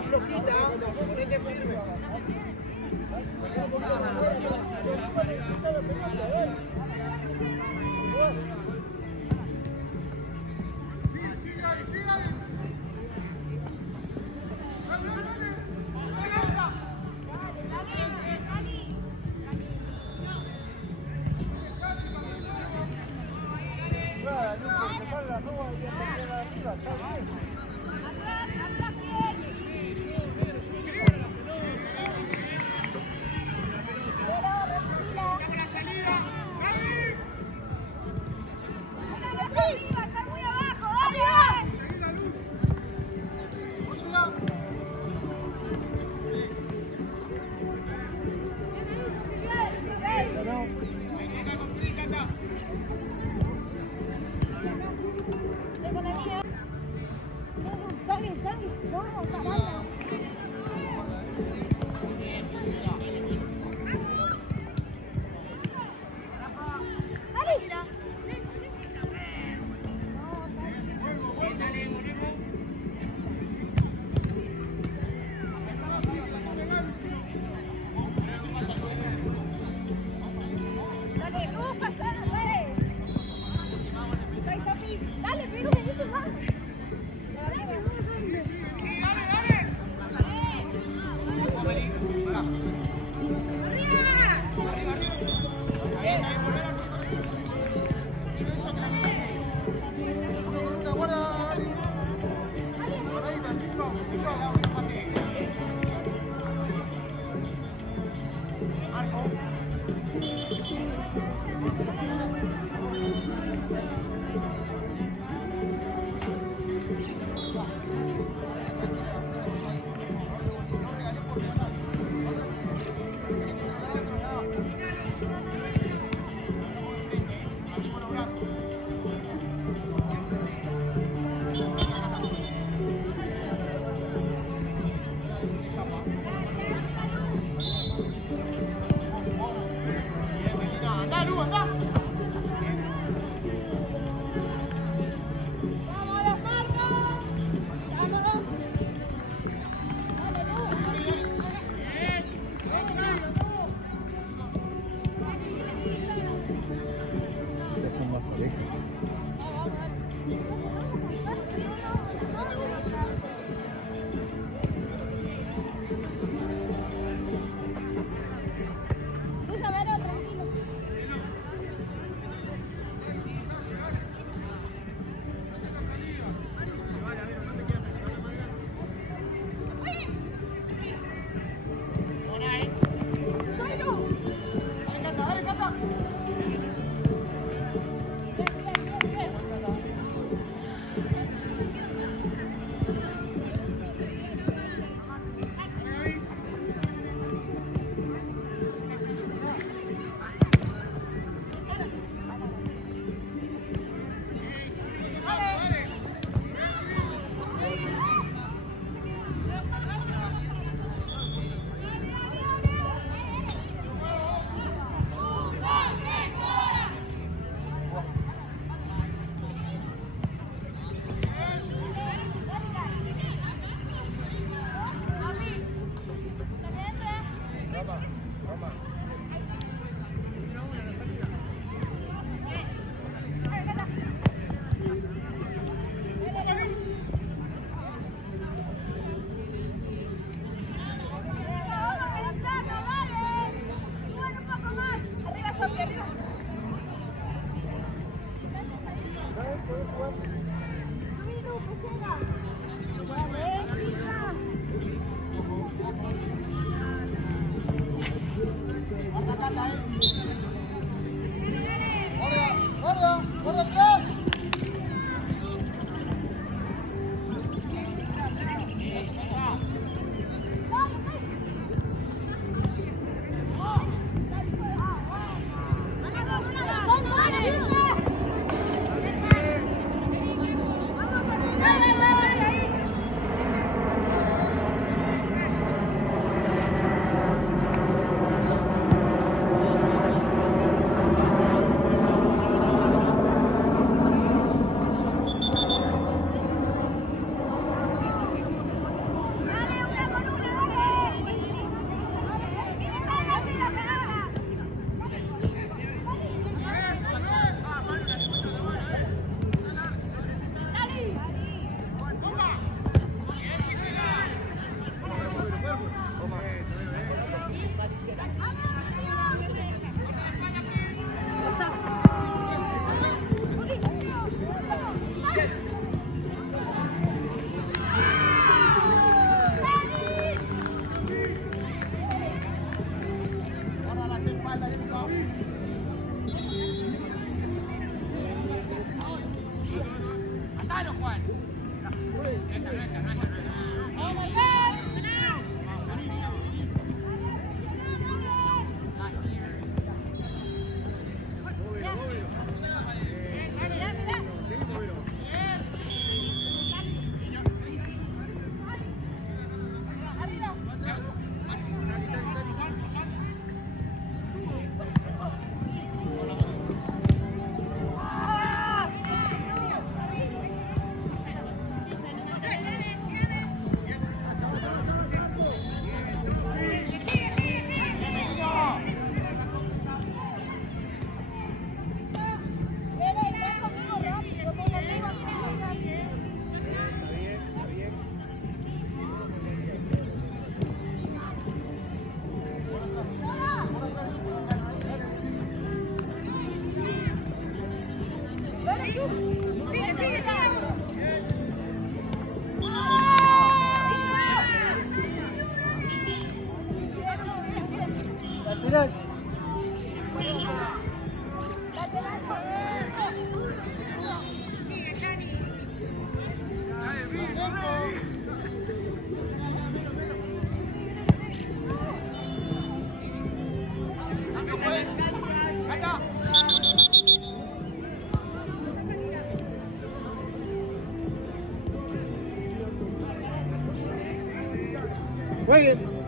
va flojita, ponete firme. Dale, pero vení, vamos. Dale, dale. Jueguen.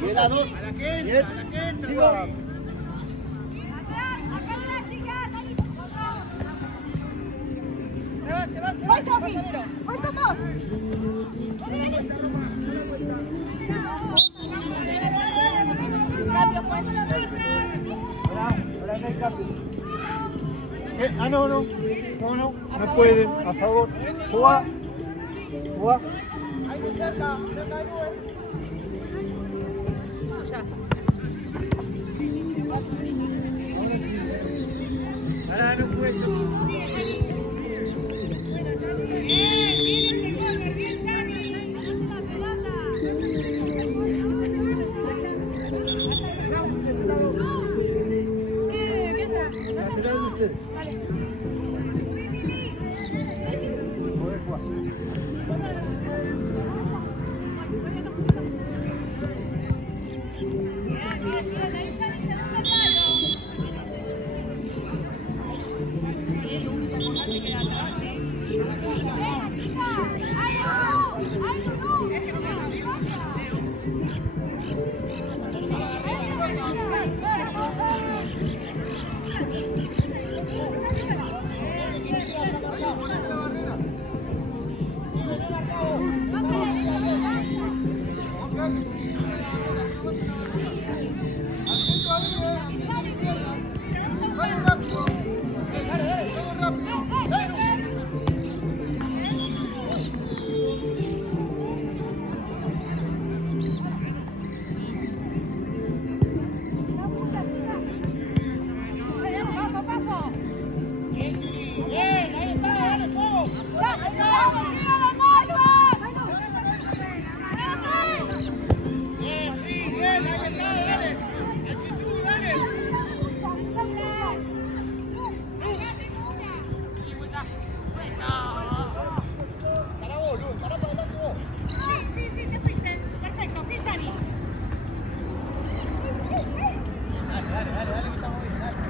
Bien, a dos. Bien. Sigo. ¡Voy, Sofi! ¡Voy con vos! Ahora no hay cambio. Ah, no, no. No, no. No pueden. A favor. Juega. Juega. Ahí muy cerca, cerca de nube. Ahora no puede. Lateral de usted. Poder jugar. Paso, paso. Bien, ahí está, dale, fuego. Bien, sí, bien, ahí está, dale. Actitud, dale. Para vos, Lu, para adelante vos. Dale, dale, dale, dale, que estamos bien, dale.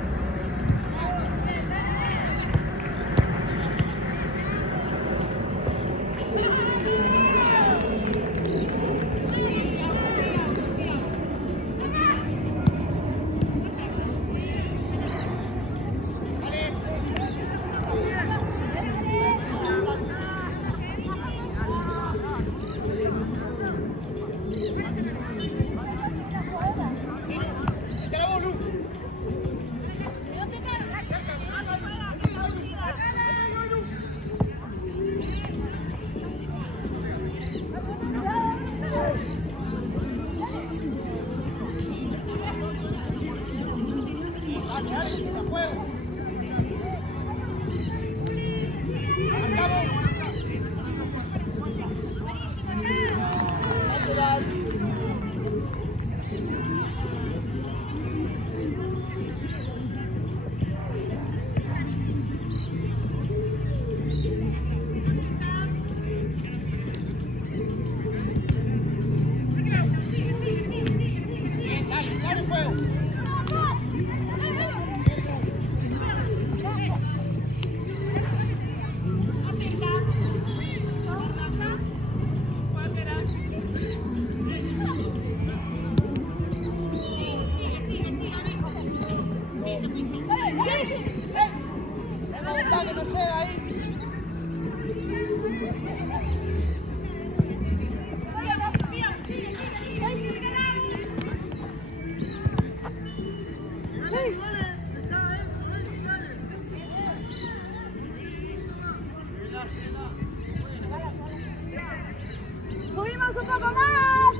Subimos un poco más.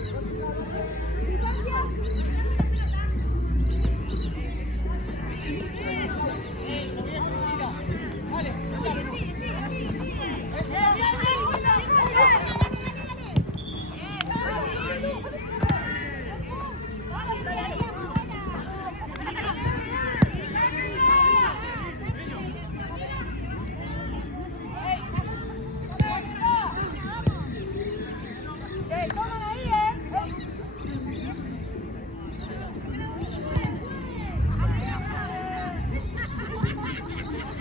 Distancia. Eso, bien, Priscila. Dale, dale. Toman ahí,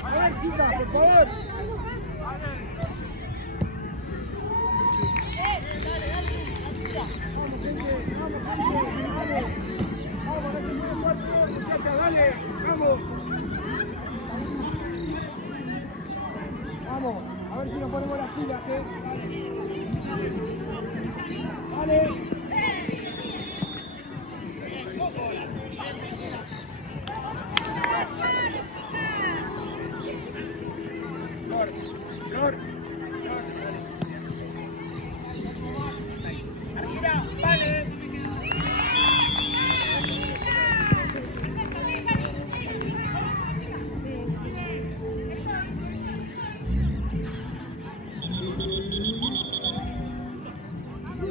A ver, chicas, por favor. Vamos, gente, vamos, dale. Vamos, no se mueve el cuarto, muchachas, dale, vamos. Vamos, a ver si nos ponemos las pilas, Dale. Flor. Arriba, dale.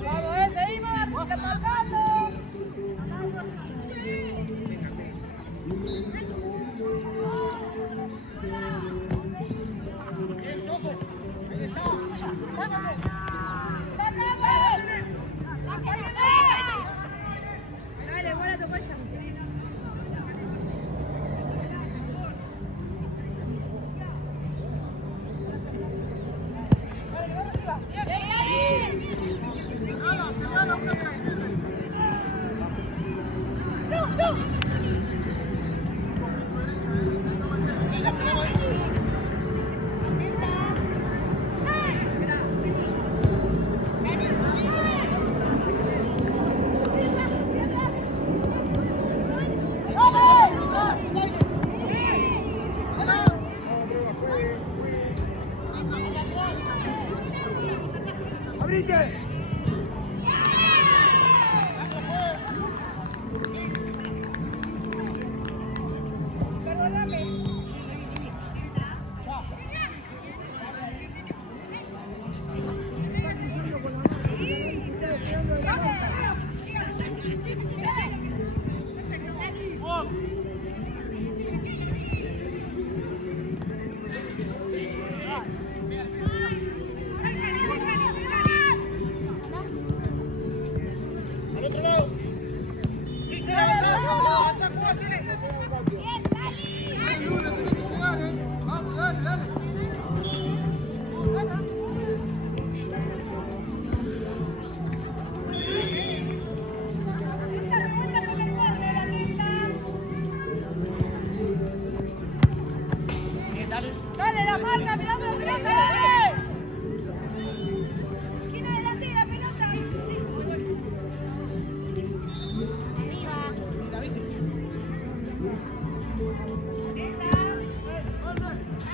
Vamos, seguimos marcando. Dale, bola tocó ella. Al otro lado. Sí, se avanza, avanza, juega, Cine. Vamos, dale, dale. Dale, la marca, mirando la pelota, dale. Esquina delante de la pelota.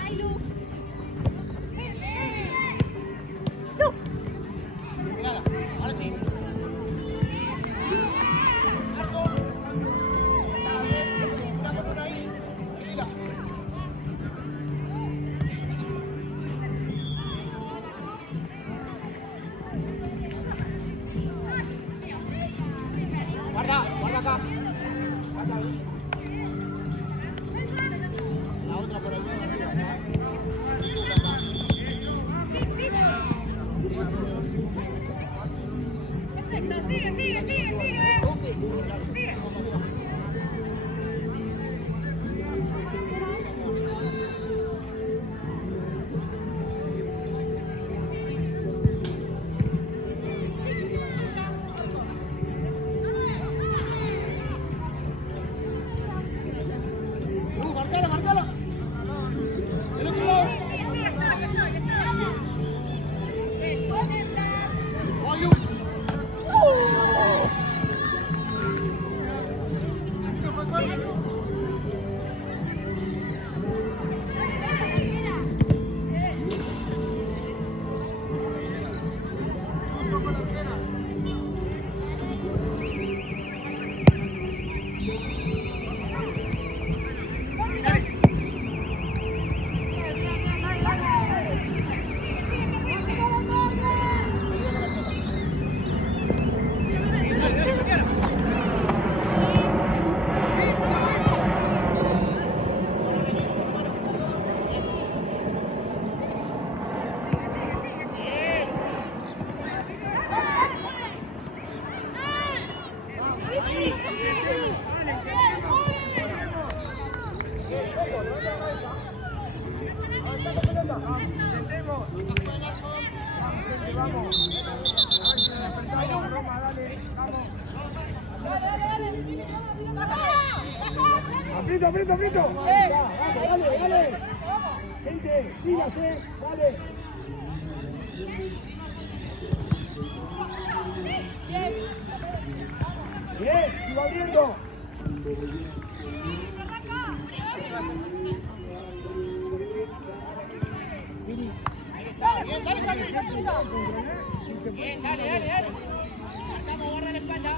Ay, Lu. Lu. Mirala, ahora sí. Guarda, guarda acá. Saca ahí. La otra por el medio arriba, Perfecto, sigue, sigue, sigue, sigue. Sigue. Marcala, marcala. Del otro lado. Oyu. Aprieto, aprieto, aprieto. Dale, dale. Gente, sígase, dale. Bien, sigo abriendo. Bien, dale, Sammy. Bien, dale, dale, dale. Marcamos, guarda la espalda.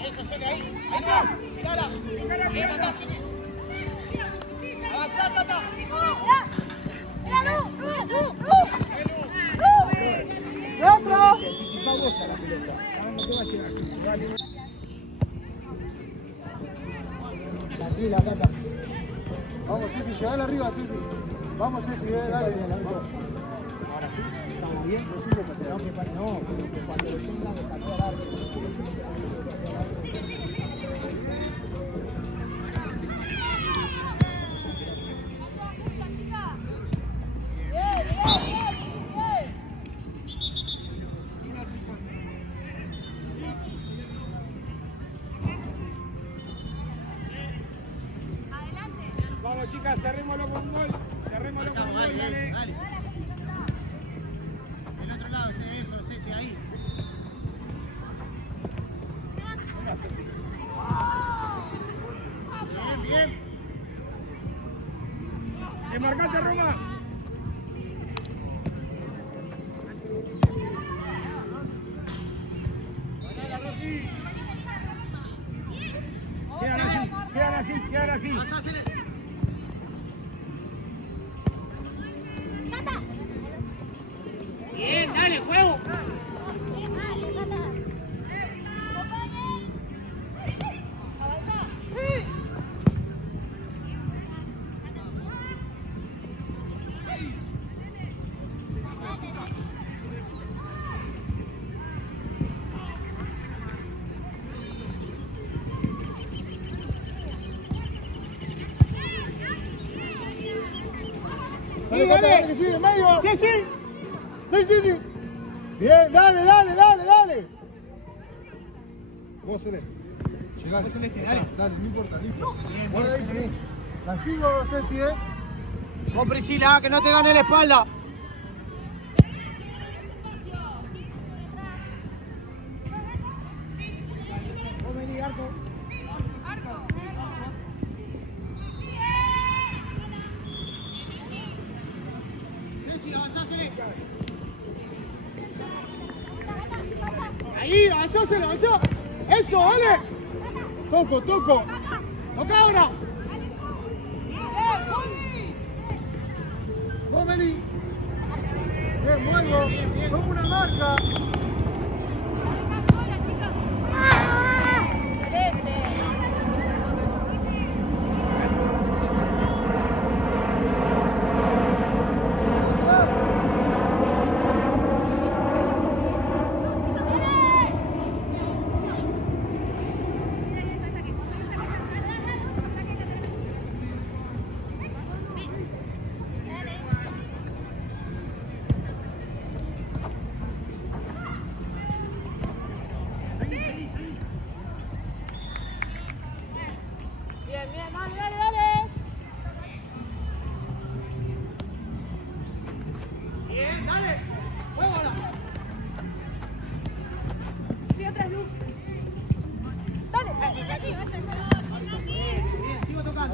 Eso, sigue ahí. Ahí va. Tirala. Bien, Tata. Avanzá, Tata. ¡Mira, Lu! ¡Lu! ¡Otro! Vamos a la pelota. Ahora no te va a llegar aquí. Dale. Tranquila, Tata. Vamos, Ceci, llegale arriba, Ceci. Vamos, Ceci, dale. Vamos. Ahora sí. Estamos bien, no sirve para tirar. No, porque cuando lo tengan de patear al arco. Vamos, chicas, cerrémoslo con un gol. Cerrémoslo con un gol, dale. Dale. Del otro lado, eso, Ceci, ahí. Bien, bien. ¿Te marcaste, Roma? Quedan así, quedan así. Pasásele. Dale, dale, que sigue en medio. Sí, sí. Sí, sí, sí. Bien, dale, dale, dale, dale. Vos, Celeste. Llegale. Vos, Celeste, dale. Dale, no importa, listo. Guarda ahí, vení. La sigo, Ceci, Vos, Priscila, que no te gane la espalda. Vos vení, Arco. Ceci, avanzá, Ceci. Ahí, avanzó, Ceci, avanzó. Eso, dale. Toco, toco. Toca ahora. Vos vení. Bien, muevo. Como una marca.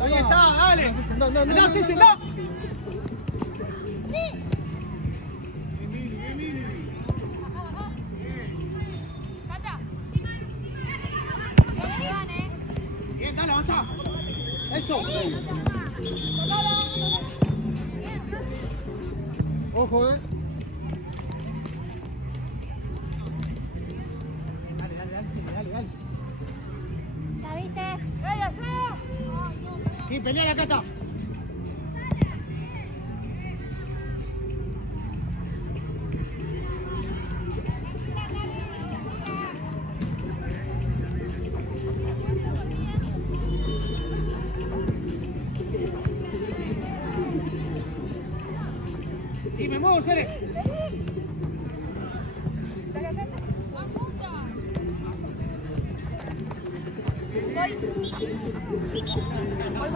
Ahí está, dale. No, sí, no. Bien, dale, avanza. Eso. Ojo, Dale, sí, dale. ¿La viste? Sí, pelea la cata. Sí, me muevo, Cele.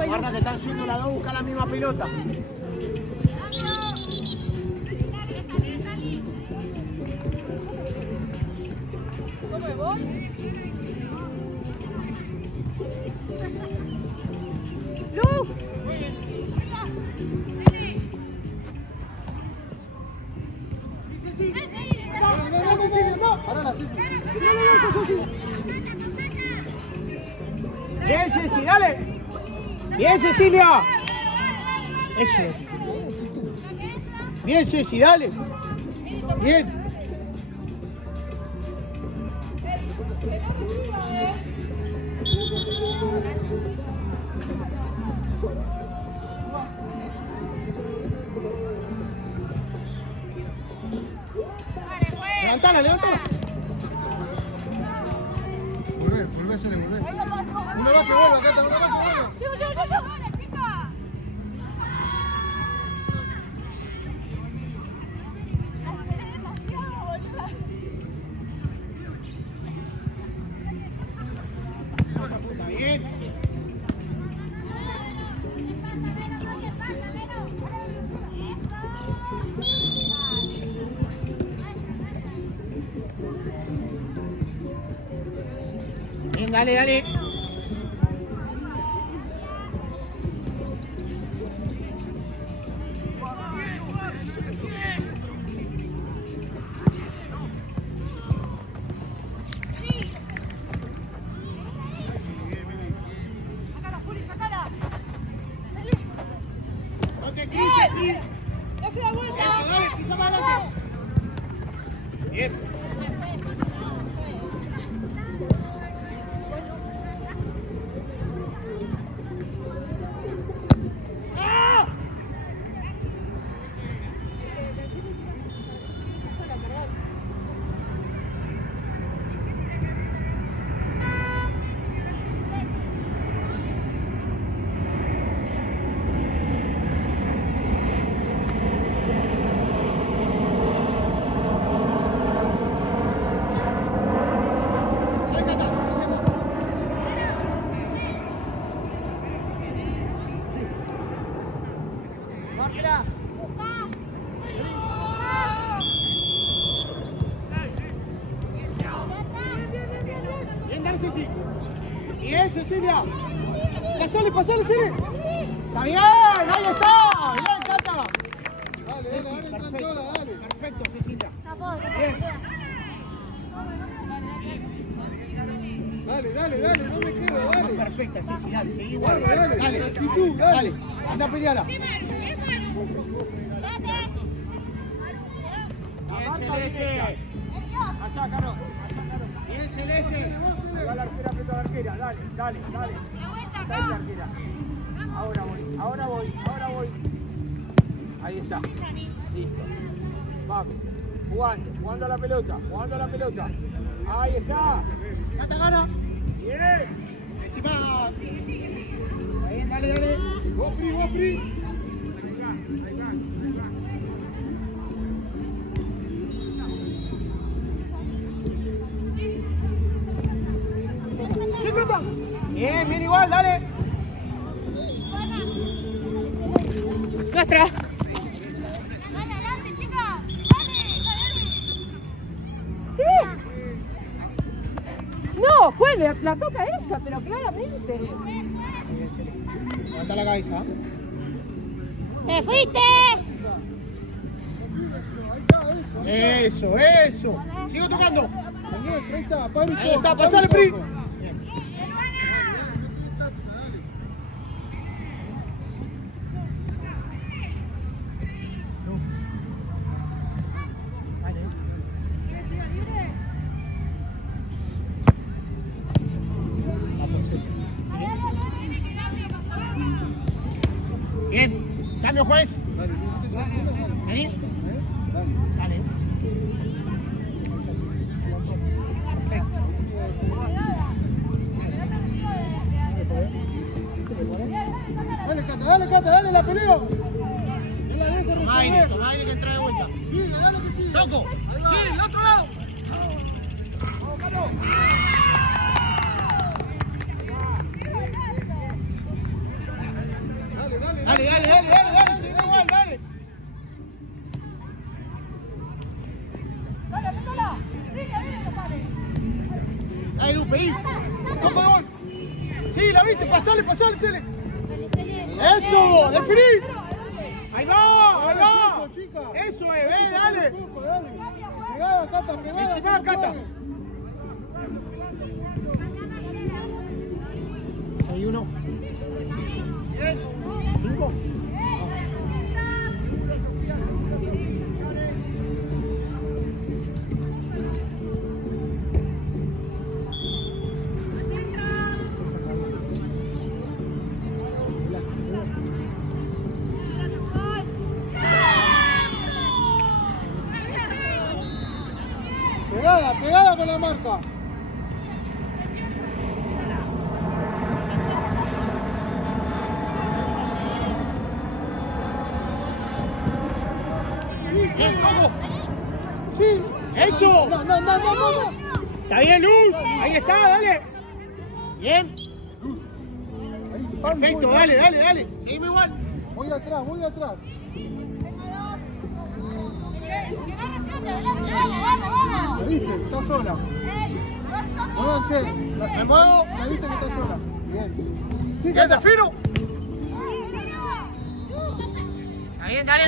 Guarda que están yendo las dos, busca la misma pelota. ¿Cómo es vos? ¡Lu! Bien, Ceci, dale. Bien, Cecilia. Eso. Bien, Ceci, dale. Bien. Levantala, levantala. Volvé, Cele, volvé. Una más que vuelva, Cata, una más que vuelva. ¡Yo! ¡Hola, chica! Está bien. Bien, dale. ¡Dase la vuelta! Eso, dale, pisa más adelante. Bien. Ceci. Bien, Cecilia. Pasale, Cecilia. Está bien, ahí está. Bien, Cata. Dale, perfecto. Perfecto, Cecilia. Bien. Dale, no me quedo, dale. Perfecta, Ceci, dale, seguí igual. Dale, actitud, dale. Anda a pelearla. Bien, Celeste. Allá, Carlos. Bien, Celeste. Va la arquera frente a la arquera. Dale. Dale, la arquera. Ahora voy. Ahí está. Listo. Vamos. Jugando a la pelota. Ahí está. Cata gana. Bien. Encima. Ahí bien, dale. Vos, Pri. ¿Qué Cata? Bien, igual, dale. Nuestra. Dale, adelante, chica. Dale. No, juegue, la toca ella, pero claramente. Levanta la cabeza. ¡Te fuiste! Eso. Sigo tocando. Ahí está, pasale, Pri. Bien, cambio juez. Vení. Dale. Dale, Cata, dale, la peleo. Toma aire que entra de vuelta. Sí, dale que sí. Toco. Sí, el otro lado. Vamos. Dale, sigue igual, dale. Dale, Lupe, ahí. Toco de gol. Sí, la viste, pasale, Cele. Eso, definí. Ahí va. Eso es, dale. Pegada, Cata. Encima, Cata. 6-1. 5. Pegada con la marca. Bien, ¿cómo? Sí. Eso. No. Está bien, Luz. Ahí está, dale. Bien. Perfecto, dale. Seguime igual. Voy atrás. ¿La viste? Está sola. Muévanse. Me muevo. ¿La viste que está sola? Bien. Bien, defino. Está bien, dale.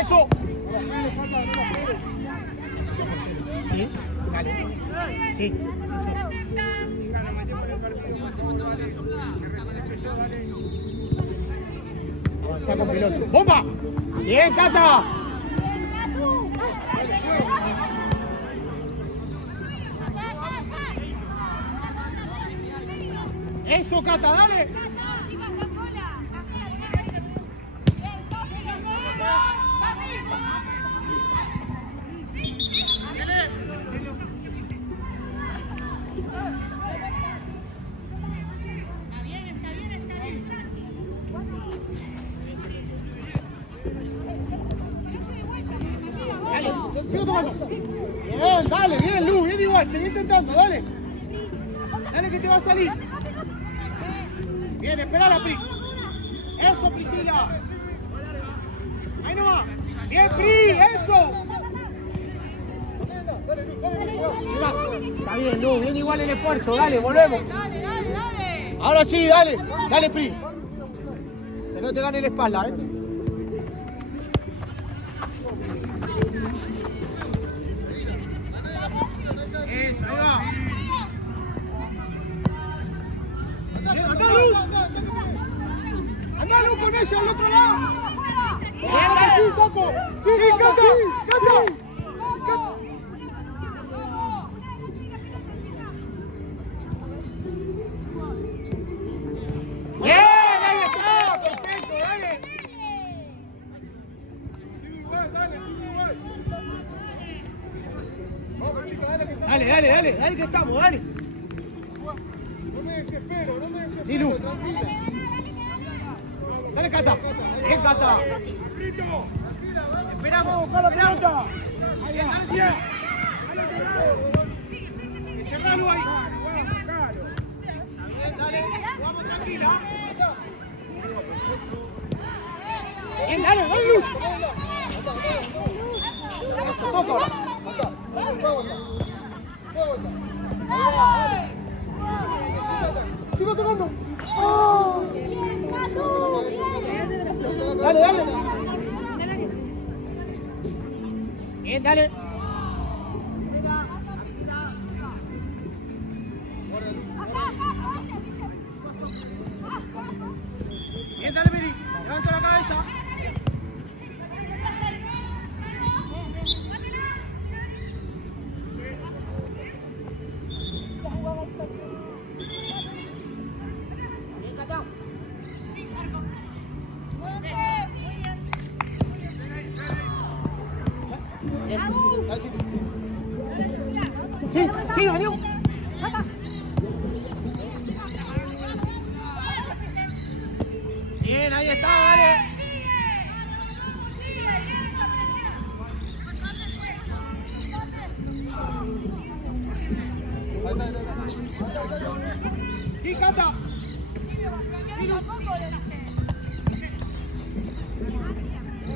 Eso. Sí, dale. Sí. Avanza con piloto. ¡Bomba! Bien, Cata. Eso, Cata, dale. Bien, dale, bien, Lu, bien igual, seguí intentando, dale. Dale que te va a salir. Bien, espera la Pri. Eso, Priscila. Ahí no va. Bien, Pri, eso. Está bien, Lu, bien igual el esfuerzo, dale, volvemos. Ahora sí, dale, dale, Pri. Que no te gane la espalda, Eso, ahí va. ¡Anda, Luz! ¡Anda, Luz, con ella al otro lado! ¡Anda, sí, Saco! ¡Sí, Cata! ¡Cata! ¡Bien! ¡Ahí está! ¡Perfecto, dale! Dale, que estamos, dale. No me desespero, Sí, Lu. tranquila. Dale, Cata. Bien, Cata. Esperamos, ¡Busca la pelota! cerralo ahí. Dale, vamos tranquila. Bien, dale, Luz. Toca. Sigo tocando. Dale. Bien, dale. Bien, dale, Miri. Levanta la cabeza. Bien, Cata. Sí, vení. Bien, ahí está, dale. Sí, Cata.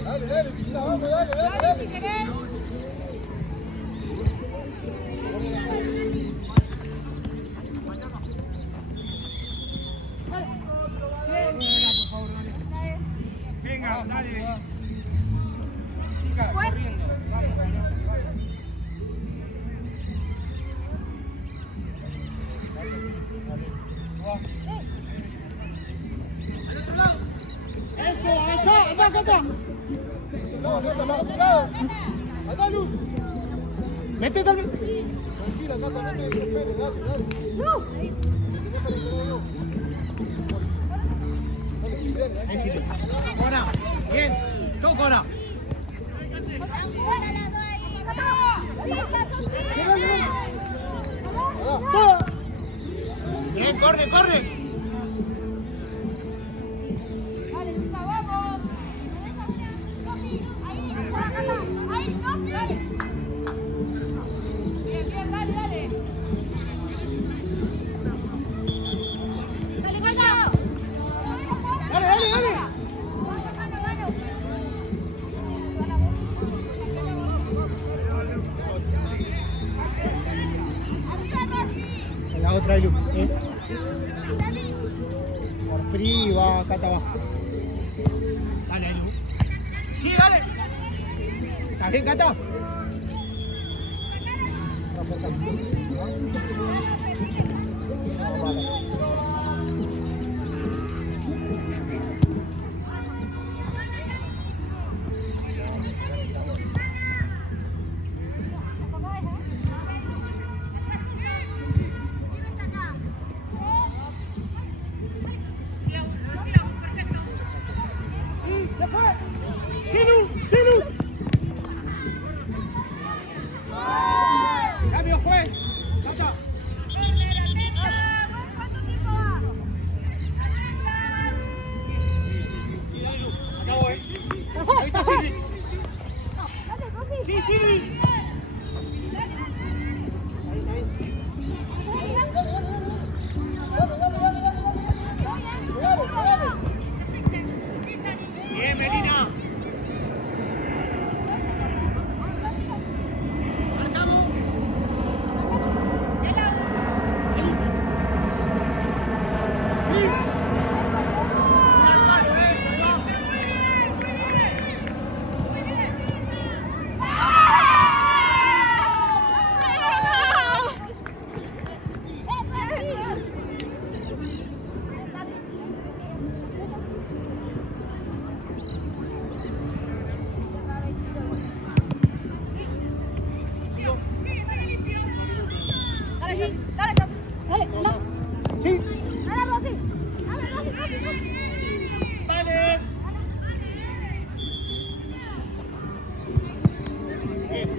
Dale, chiquita, vamos, dale. Venga, dale. Chica, corriendo. Vamos. Al otro lado. Eso, anda, Cata. No, está más pegado. Anda, Luz. Métete al... Tranquila, Cata, no te desesperes, dale. Ahí sí. Ahora, bien. Toca ahora. Bien, corre. Dale. La otra Lu. Por Pri va Cata abajo. Dale, Lu. Sí, dale. ¿Estás bien, Cata? ¡Se fue! ¡Sí, Lu! ¡Cambio, juez! ¡Cata! Acabó, Ahí está Silvi. Sí, Silvi. Bien, Melina.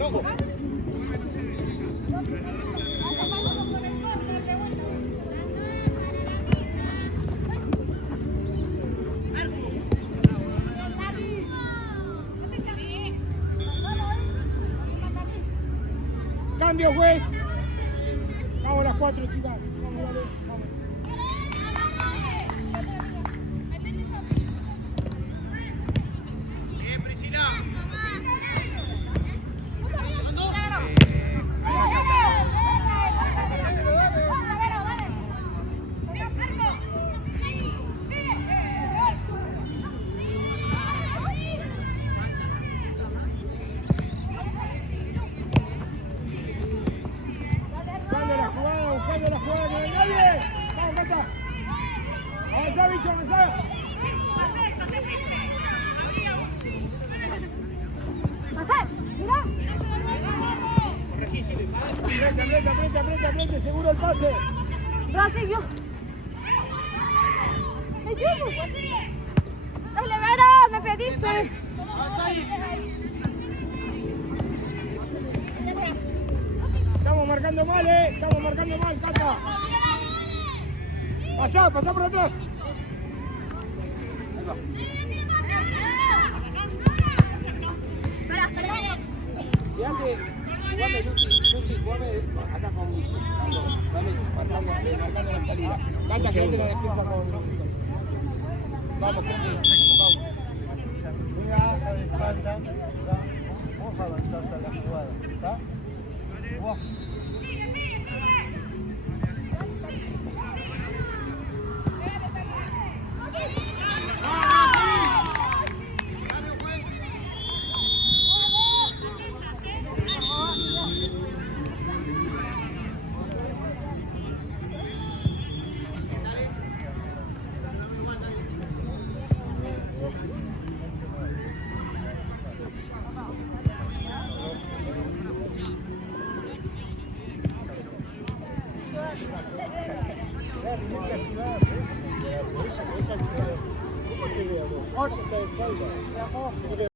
Ojo. Cambio, juez. Vamos a las 4, chicas. Vamos, dale. Vamos. Buscando la jugada, que no hay nadie. Vamos, Cata. Avanzá, bicho, avanzá. Apriete, seguro el pase. Brasil, yo. ¡Me llevo! ¡Dale, Vera! ¡Me pediste! Estamos marcando mal, Estamos marcando mal, Cata. Pasá por atrás. Y antes, jugame Luchi, jugame acá con Michi. Dale, marcando la salida. Cata, que entre la defensa con Lucas. Vamos, conmigo, vamos. Una de falta, vos avanzás a la jugada, ¿está? Vos. ¿Cómo te veo? ¿Cómo te veo?